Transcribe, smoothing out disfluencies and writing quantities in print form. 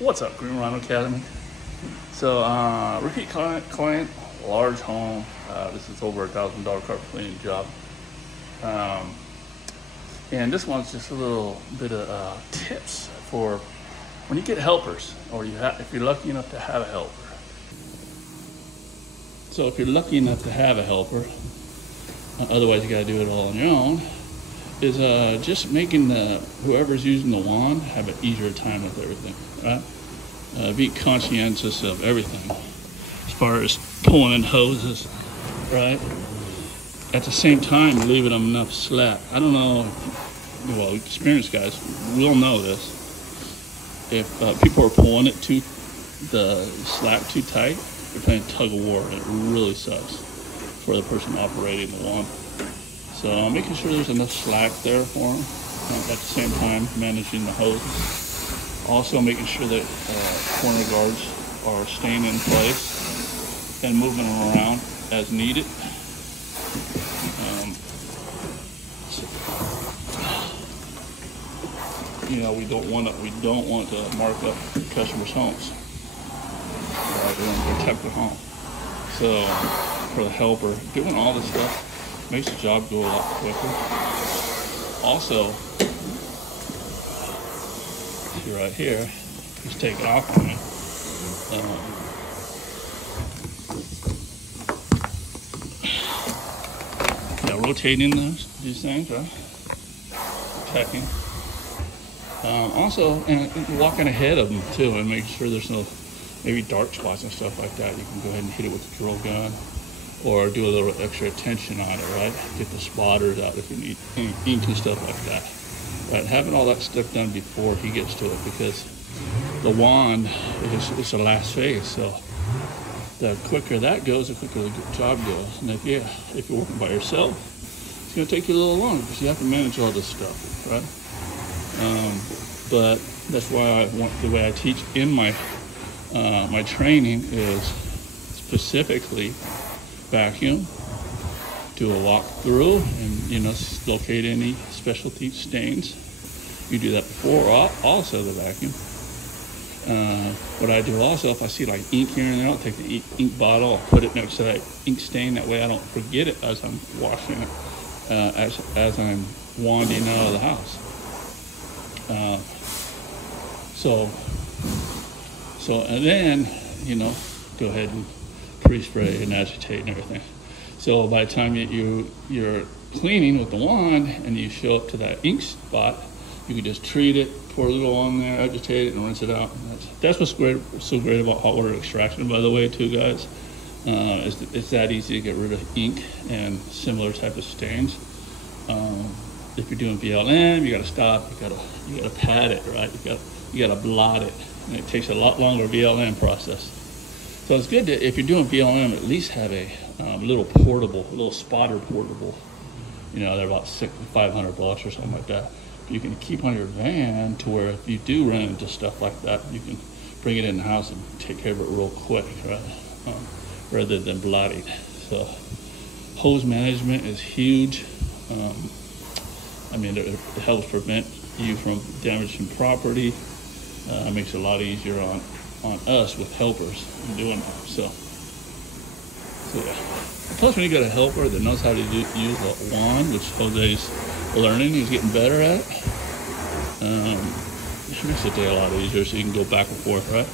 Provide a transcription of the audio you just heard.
What's up, Green Rhino Academy? So, repeat client, large home. This is over $1,000 carpet cleaning job. And this one's just a little bit of tips for when you get helpers, or if you're lucky enough to have a helper. So if you're lucky enough to have a helper, otherwise you gotta do it all on your own, is just making whoever's using the wand have an easier time with everything, right? Be conscientious of everything as far as pulling in hoses, right? At the same time, leaving them enough slack. I don't know, well, experienced guys will know this. If people are pulling the slack too tight, you're playing tug of war, and it really sucks for the person operating the wand. So making sure there's enough slack there for them, at the same time managing the hoses. Also making sure that corner guards are staying in place and moving them around as needed. We don't want to mark up customers' homes. We want to protect the home. So for the helper, doing all this stuff makes the job go a lot quicker. Also, see right here, he's taking off on me. Rotating these things, right? Checking. Also, and walking ahead of them too, and making sure there's no maybe dark spots and stuff like that. You can go ahead and hit it with a drill gun, or do a little extra attention on it, right? Get the spotters out if you need any ink and stuff like that. Right, having all that stuff done before he gets to it, because the wand is the last phase. So the quicker that goes, the quicker the job goes. And if you're working by yourself, it's going to take you a little longer because you have to manage all this stuff, right? But that's why the way I teach in my my training is specifically vacuum, do a walkthrough, and locate any specialty stains. You do that before also the vacuum. What I do also, if I see like ink here and there, I'll take the ink bottle, I'll put it next to that ink stain. That way I don't forget it as I'm washing it, as I'm wanding out of the house. And then, go ahead and pre-spray and agitate and everything. So by the time you're cleaning with the wand and you show up to that ink spot, you can just treat it, pour a little on there, agitate it, and rinse it out. That's what's so great about hot water extraction, by the way, too, guys. It's that easy to get rid of ink and similar type of stains. If you're doing BLM, you got to stop. You got to pad it, right? You got to blot it, and it takes a lot longer BLM process. So it's good that if you're doing BLM, at least have a little spotter portable. They're about $500 or something like that. You can keep on your van to where if you do run into stuff like that, you can bring it in the house and take care of it real quick, right? Rather than blotting. So hose management is huge. It helps prevent you from damaging property. Makes it a lot easier on us with helpers doing that. So yeah. Plus, when you got a helper that knows how to use the wand, which Jose's learning, he's getting better at, it makes the day a lot easier, so you can go back and forth, right?